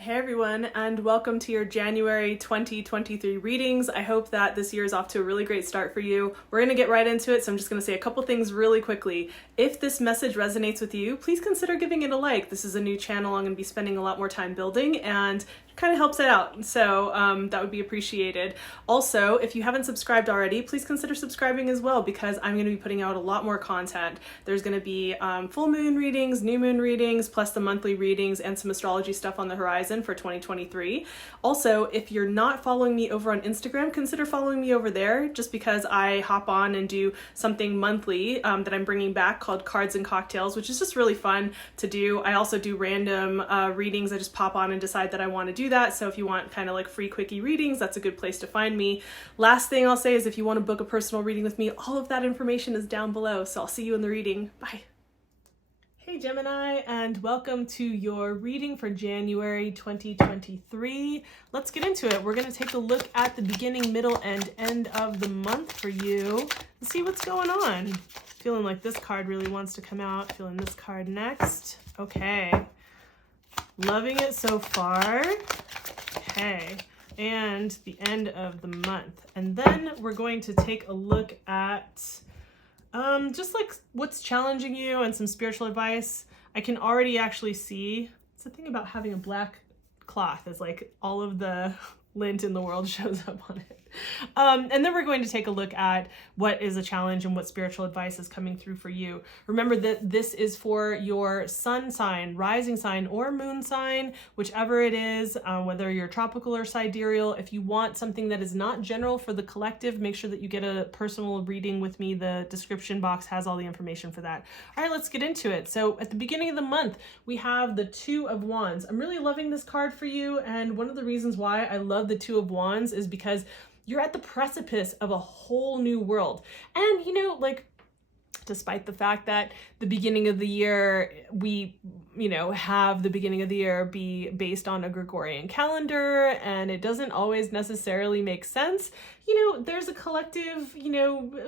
Hey everyone, and welcome to your January 2023 readings. I hope that this year is off to a really great start for you. We're going to get right into it, so I'm just going to say a couple things really quickly. If this message resonates with you, please consider giving it a like. This is a new channel I'm going to be spending a lot more time building, and it kind of helps it out, so that would be appreciated. Also, if you haven't subscribed already, please consider subscribing as well, because I'm going to be putting out a lot more content. There's going to be full moon readings, new moon readings, plus the monthly readings and some astrology stuff on the horizon for 2023. Also, if you're not following me over on Instagram, consider following me over there, just because I hop on and do something monthly that I'm bringing back called Cards and Cocktails, which is just really fun to do. I also do random readings. I just pop on and decide that I want to do that. So if you want kind of like free quickie readings, that's a good place to find me. Last thing I'll say is if you want to book a personal reading with me, all of that information is down below. So I'll see you in the reading. Bye. Hey Gemini, and welcome to your reading for January 2023. Let's get into it. We're going to take a look at the beginning, middle, and end of the month for you and see what's going on. Feeling like this card really wants to come out. Feeling this card next. Okay. Loving it so far. Okay. And the end of the month. And then we're going to take a look at just like what's challenging you and some spiritual advice. I can already actually see, it's the thing about having a black cloth is like all of the lint in the world shows up on it. And then we're going to take a look at what is a challenge and what spiritual advice is coming through for you. Remember that this is for your sun sign, rising sign, or moon sign, whichever it is, whether you're tropical or sidereal. If you want something that is not general for the collective, make sure that you get a personal reading with me. The description box has all the information for that. All right, let's get into it. So at the beginning of the month, we have the Two of Wands. I'm really loving this card for you. And one of the reasons why I love the Two of Wands is because you're at the precipice of a whole new world. And, you know, like, despite the fact that the beginning of the year, we, have the beginning of the year be based on a Gregorian calendar, and it doesn't always necessarily make sense, there's a collective,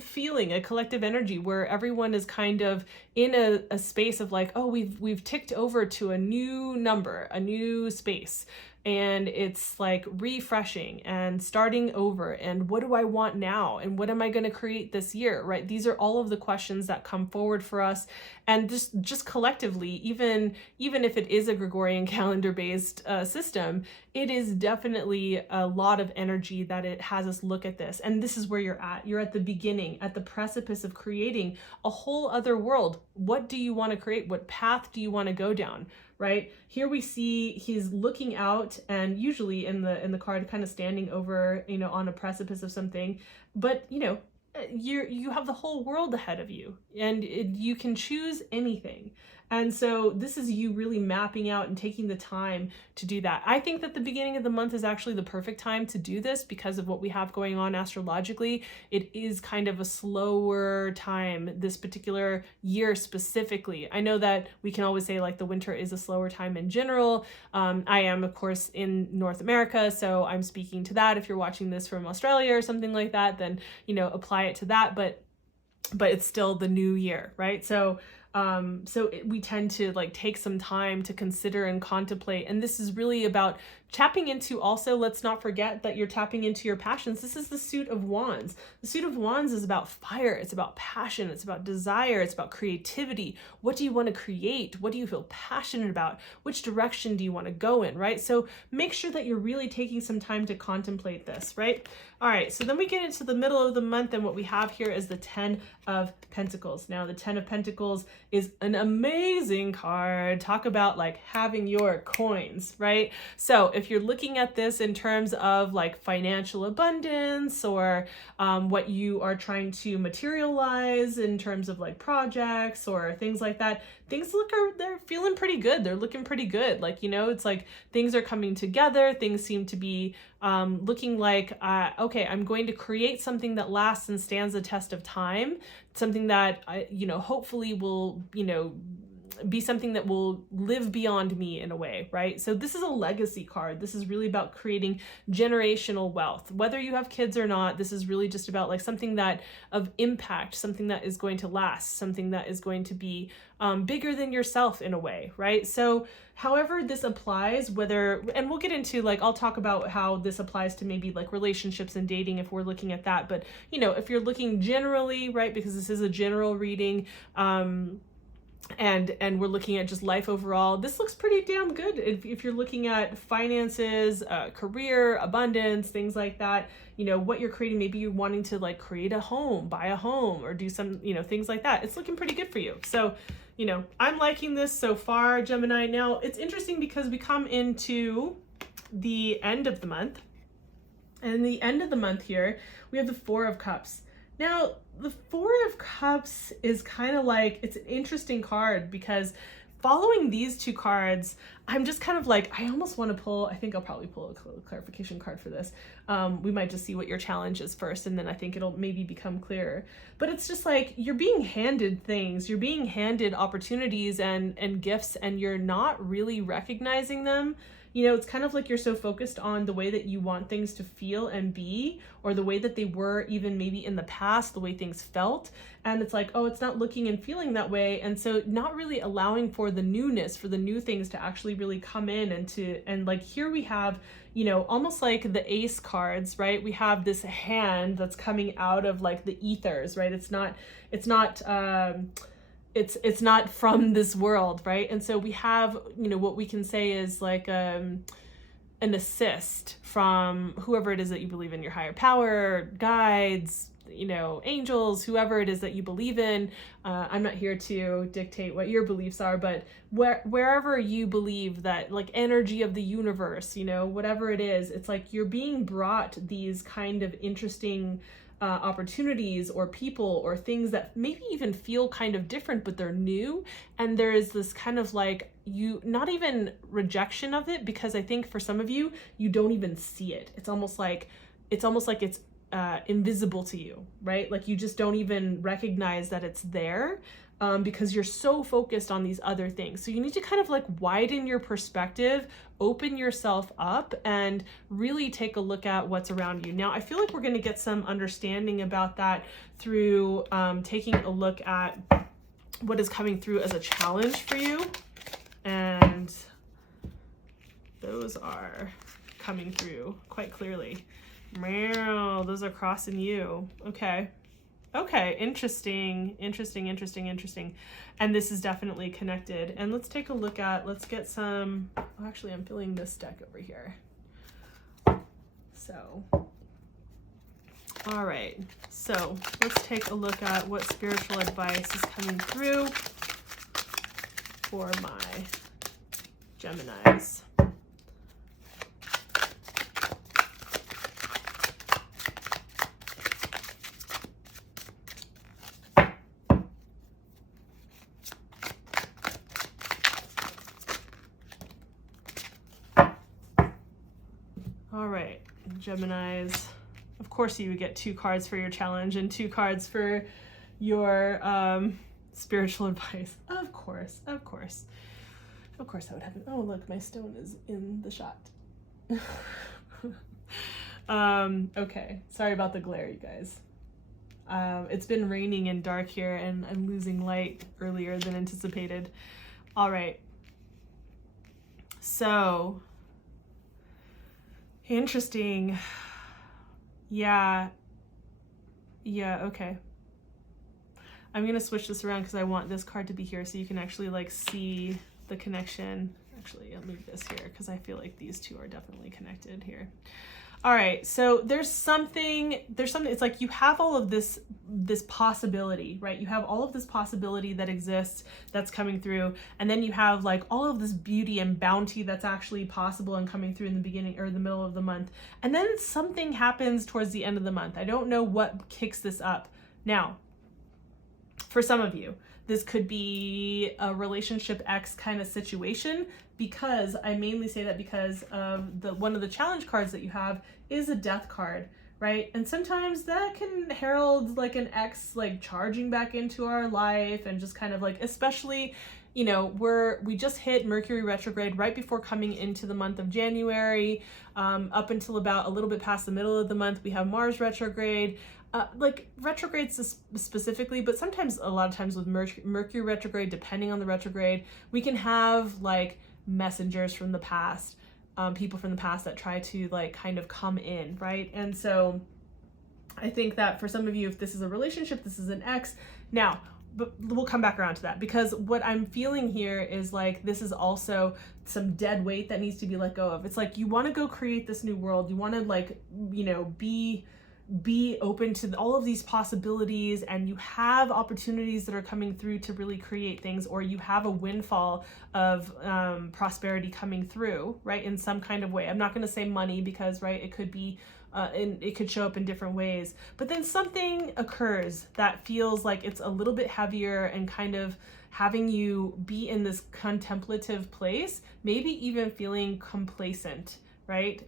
feeling, a collective energy where everyone is kind of in a space of like, oh, we've ticked over to a new number, a new space. And it's like refreshing and starting over. And what do I want now? And what am I going to create this year, right? These are all of the questions that come forward for us. And just collectively, even if it is a Gregorian calendar based system, it is definitely a lot of energy that it has us look at this. And this is where you're at. You're at the beginning, at the precipice of creating a whole other world. What do you want to create? What path do you want to go down? Right here we see he's looking out, and usually in the card kind of standing over, on a precipice of something, but you have the whole world ahead of you, and you can choose anything. And so this is you really mapping out and taking the time to do that. I think that the beginning of the month is actually the perfect time to do this because of what we have going on astrologically. It is kind of a slower time this particular year specifically. I know that we can always say like the winter is a slower time in general. I am, of course, in North America, so I'm speaking to that. If you're watching this from Australia or something like that, then, apply it to that. But it's still the new year, right? So we tend to like take some time to consider and contemplate. And this is really about tapping into, also, let's not forget that you're tapping into your passions. This is the Suit of Wands. The Suit of Wands is about fire. It's about passion. It's about desire. It's about creativity. What do you want to create? What do you feel passionate about? Which direction do you want to go in, right? So make sure that you're really taking some time to contemplate this, right? All right, so then we get into the middle of the month, and what we have here is the Ten of Pentacles. Now, the Ten of Pentacles is an amazing card. Talk about like having your coins, right? So if you're looking at this in terms of like financial abundance or what you are trying to materialize in terms of like projects or things like that, they're feeling pretty good. They're looking pretty good. Like, it's like things are coming together. Things seem to be looking like, okay, I'm going to create something that lasts and stands the test of time. Something that, hopefully will, be something that will live beyond me in a way, right? So this is a legacy card. This is really about creating generational wealth. Whether you have kids or not, this is really just about like something that of impact, something that is going to last, something that is going to be bigger than yourself in a way, right? So however this applies, whether, and we'll get into like, I'll talk about how this applies to maybe like relationships and dating if we're looking at that. But, you know, if you're looking generally, right, because this is a general reading, and we're looking at just life overall, this looks pretty damn good. If you're looking at finances, career, abundance, things like that, you know, what you're creating, maybe you're wanting to like create a home, buy a home, or do some, you know, things like that. It's looking pretty good for you. So, you know, I'm liking this so far, Gemini. Now, it's interesting because we come into the end of the month. And in the end of the month here, we have the Four of Cups. Now, the Four of Cups is kind of like, it's an interesting card because following these two cards, I'm just kind of like, I almost want to pull, I think I'll probably pull a clarification card for this. We might just see what your challenge is first, and then I think it'll maybe become clearer. But it's just like, you're being handed things, you're being handed opportunities and gifts, and you're not really recognizing them. You know, it's kind of like you're so focused on the way that you want things to feel and be, or the way that they were even maybe in the past, the way things felt. And it's like, oh, it's not looking and feeling that way. And so not really allowing for the newness, for the new things to actually really come in and like here we have, you know, almost like the ace cards, right? We have this hand that's coming out of like the ethers, right? It's not from this world, right? And so we have, you know, what we can say is like an assist from whoever it is that you believe in, your higher power, guides, you know, angels, whoever it is that you believe in. I'm not here to dictate what your beliefs are, but wherever you believe that, like, energy of the universe, you know, whatever it is, it's like you're being brought these kind of interesting opportunities or people or things that maybe even feel kind of different, but they're new. And there is this kind of like, you, not even rejection of it, because I think for some of you, you don't even see it. It's almost like it's invisible to you, right? Like you just don't even recognize that it's there. Because you're so focused on these other things. So you need to kind of like widen your perspective, open yourself up, and really take a look at what's around you. Now, I feel like we're going to get some understanding about that through taking a look at what is coming through as a challenge for you. And those are coming through quite clearly. Meow, those are crossing you. Okay, interesting. And this is definitely connected. And let's take a look at, let's get some, actually I'm feeling this deck over here. So, all right. So let's take a look at what spiritual advice is coming through for my Geminis. All right, Geminis, of course you would get 2 cards for your challenge and 2 cards for your spiritual advice. Of course that would happen. Oh, look, my stone is in the shot. Okay, sorry about the glare, you guys. It's been raining and dark here, and I'm losing light earlier than anticipated. All right, so interesting. Yeah, okay. I'm gonna switch this around because I want this card to be here so you can actually like see the connection. Actually, I'll move this here because I feel like these two are definitely connected here. All right, so there's something, it's like you have all of this possibility, right? You have all of this possibility that exists that's coming through, and then you have like all of this beauty and bounty that's actually possible and coming through in the beginning or the middle of the month. And then something happens towards the end of the month. I don't know what kicks this up. Now, for some of you, this could be a relationship X kind of situation, because I mainly say that because of one of the challenge cards that you have is a death card, right? And sometimes that can herald like an ex like charging back into our life, and just kind of like, especially, you know, we just hit Mercury retrograde right before coming into the month of January. Up until about a little bit past the middle of the month, we have Mars retrograde. Like retrogrades specifically, but sometimes, a lot of times with Mercury retrograde, depending on the retrograde, we can have like messengers from the past, people from the past that try to like kind of come in, right? And so I think that for some of you, if this is a relationship, this is an ex. Now, but we'll come back around to that, because what I'm feeling here is like this is also some dead weight that needs to be let go of. It's like you want to go create this new world. You want to like, you know, be open to all of these possibilities, and you have opportunities that are coming through to really create things, or you have a windfall of prosperity coming through, right, in some kind of way. I'm not going to say money, because, right, it could be it could show up in different ways, but then something occurs that feels like it's a little bit heavier and kind of having you be in this contemplative place, maybe even feeling complacent, right?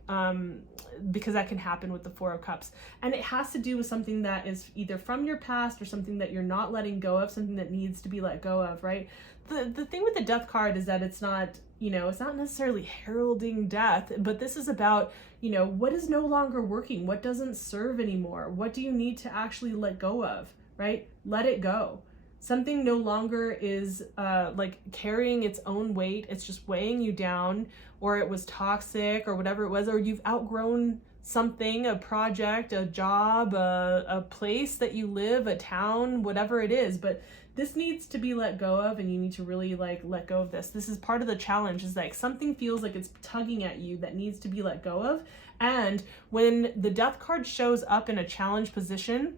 Because that can happen with the Four of Cups. And it has to do with something that is either from your past or something that you're not letting go of, something that needs to be let go of, right? The thing with the Death card is that it's not, you know, it's not necessarily heralding death, but this is about, you know, what is no longer working? What doesn't serve anymore? What do you need to actually let go of, right? Let it go. Something no longer is like carrying its own weight. It's just weighing you down, or it was toxic, or whatever it was, or you've outgrown something, a project, a job, a place that you live, a town, whatever it is. But this needs to be let go of, and you need to really like let go of this. This is part of the challenge, is like something feels like it's tugging at you that needs to be let go of. And when the Death card shows up in a challenge position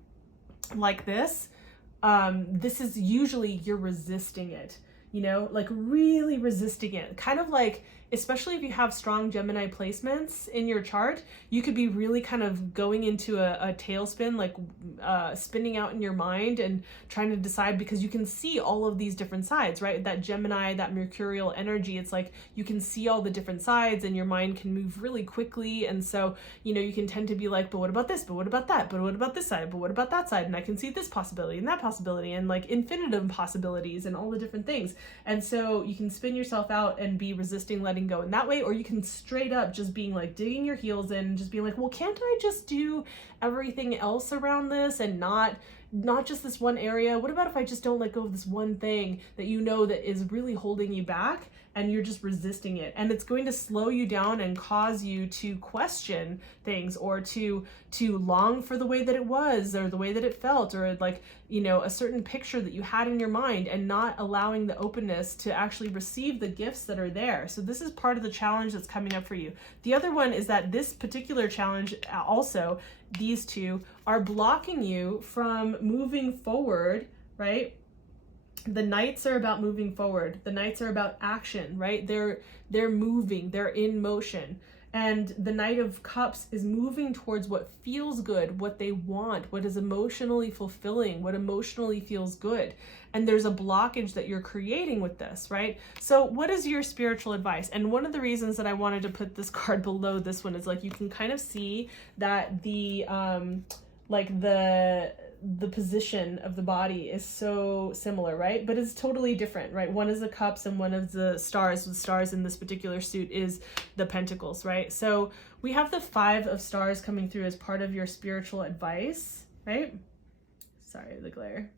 like this is usually you're resisting it, you know, like really resisting it. Kind of like, especially if you have strong Gemini placements in your chart, you could be really kind of going into a tailspin, like spinning out in your mind and trying to decide, because you can see all of these different sides, right? That Gemini, that mercurial energy, it's like you can see all the different sides, and your mind can move really quickly. And so, you know, you can tend to be like, but what about this? But what about that? But what about this side? But what about that side? And I can see this possibility and that possibility, and like infinitive possibilities and all the different things. And so you can spin yourself out and be resisting letting go in that way, or you can straight up just being like digging your heels in and just being like, well, can't I just do everything else around this and not just this one area? What about if I just don't let go of this one thing that you know that is really holding you back, and you're just resisting it, and it's going to slow you down and cause you to question things, or to long for the way that it was, or the way that it felt, or like, you know, a certain picture that you had in your mind, and not allowing the openness to actually receive the gifts that are there. So this is part of the challenge that's coming up for you. The other one is that this particular challenge also, these two are blocking you from moving forward, right? The Knights are about moving forward. The Knights are about action, right? They're moving, they're in motion. And the Knight of Cups is moving towards what feels good, what they want, what is emotionally fulfilling, what emotionally feels good. And there's a blockage that you're creating with this, right? So what is your spiritual advice? And one of the reasons that I wanted to put this card below this one is like you can kind of see that the the position of the body is so similar, right? But it's totally different, right? One is the cups and one of the stars. The stars in this particular suit is the pentacles, right? So we have the 5 of stars coming through as part of your spiritual advice, right? Sorry, the glare.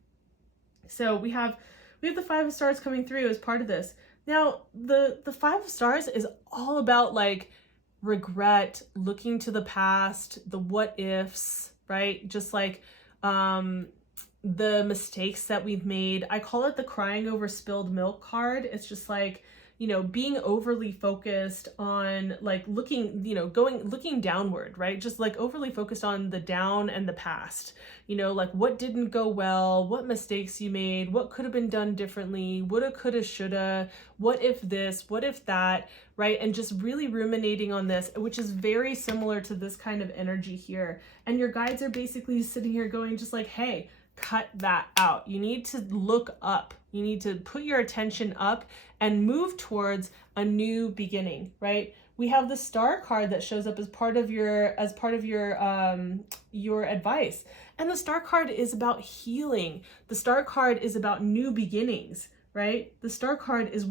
So we have the 5 of stars coming through as part of this. Now, the 5 of stars is all about like regret, looking to the past, the what ifs, right? Just like the mistakes that we've made. I call it the crying over spilled milk card. It's just like, you know, being overly focused on like looking downward, right? Just like overly focused on the down and the past, you know, like what didn't go well, what mistakes you made, what could have been done differently, woulda, coulda, shoulda, what if this, what if that, right? And just really ruminating on this, which is very similar to this kind of energy here. And your guides are basically sitting here going just like, hey, cut that out. You need to look up. You need to put your attention up and move towards a new beginning, right? we have the Star card that shows up as part of your advice. And the Star card is about healing. The Star card is about new beginnings, right? The Star card is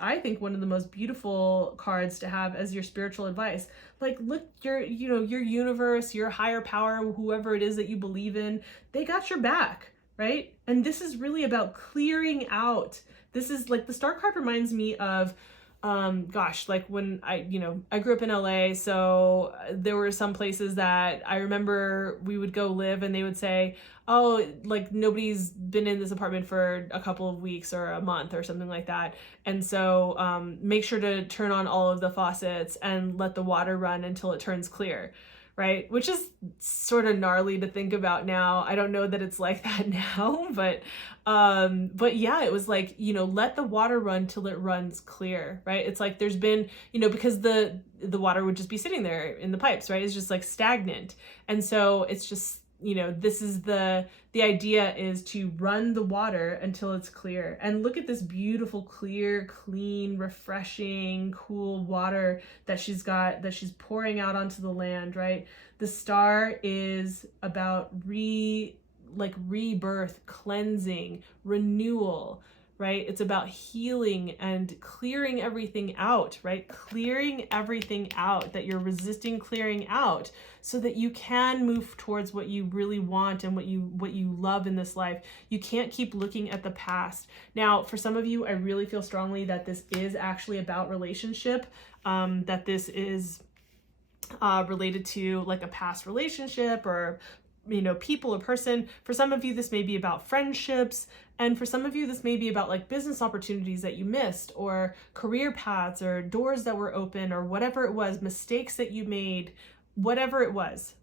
I think one of the most beautiful cards to have as your spiritual advice. Like, look, your universe, your higher power, whoever it is that you believe in, they got your back, right? And this is really about clearing out. This is like, the Star card reminds me of like when I grew up in LA, so there were some places that I remember we would go live and they would say, oh, like nobody's been in this apartment for a couple of weeks or a month or something like that. And so make sure to turn on all of the faucets and let the water run until it turns clear. Right? Which is sort of gnarly to think about now. I don't know that it's like that now, but yeah, it was like, let the water run till it runs clear, right? It's like there's been, because the water would just be sitting there in the pipes, right? It's just like stagnant. And so it's just, this is the idea is to run the water until it's clear. And look at this beautiful, clear, clean, refreshing, cool water that she's pouring out onto the land, right? The Star is about rebirth, cleansing, renewal, right? It's about healing and clearing everything out, right? Clearing everything out that you're resisting clearing out so that you can move towards what you really want and what you love in this life. You can't keep looking at the past. Now, for some of you, I really feel strongly that this is actually about relationship, that this is related to like a past relationship or people or person. For some of you, this may be about friendships. And for some of you, this may be about like business opportunities that you missed, or career paths, or doors that were open, or whatever it was, mistakes that you made, whatever it was,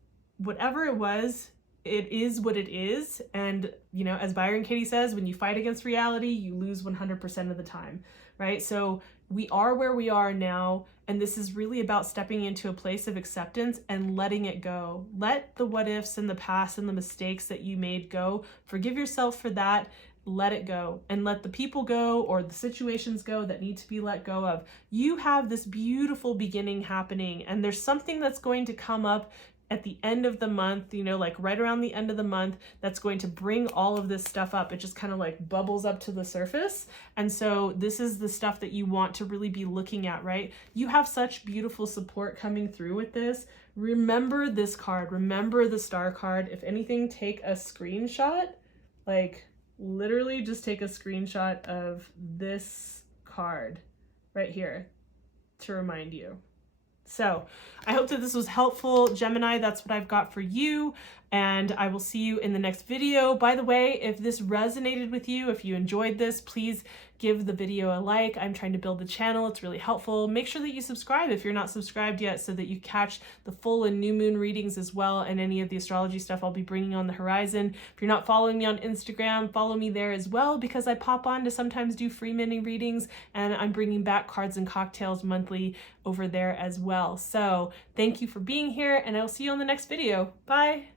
it is what it is. And, as Byron Katie says, when you fight against reality, you lose 100% of the time, right? So we are where we are now. And this is really about stepping into a place of acceptance and letting it go. Let the what ifs and the past and the mistakes that you made go. Forgive yourself for that. Let it go, and let the people go or the situations go that need to be let go of. You have this beautiful beginning happening, and there's something that's going to come up at the end of the month, like right around the end of the month, that's going to bring all of this stuff up. It just kind of like bubbles up to the surface. And so this is the stuff that you want to really be looking at, right? You have such beautiful support coming through with this. Remember this card, remember the Star card. If anything, take a screenshot, like literally just take a screenshot of this card right here to remind you. So I hope that this was helpful, Gemini. That's what I've got for you, and I will see you in the next video. By the way, if this resonated with you, if you enjoyed this, please give the video a like. I'm trying to build the channel. It's really helpful. Make sure that you subscribe if you're not subscribed yet, so that you catch the full and new moon readings as well, and any of the astrology stuff I'll be bringing on the horizon. If you're not following me on Instagram, follow me there as well, because I pop on to sometimes do free mini readings, and I'm bringing back cards and cocktails monthly over there as well. So thank you for being here, and I'll see you on the next video. Bye.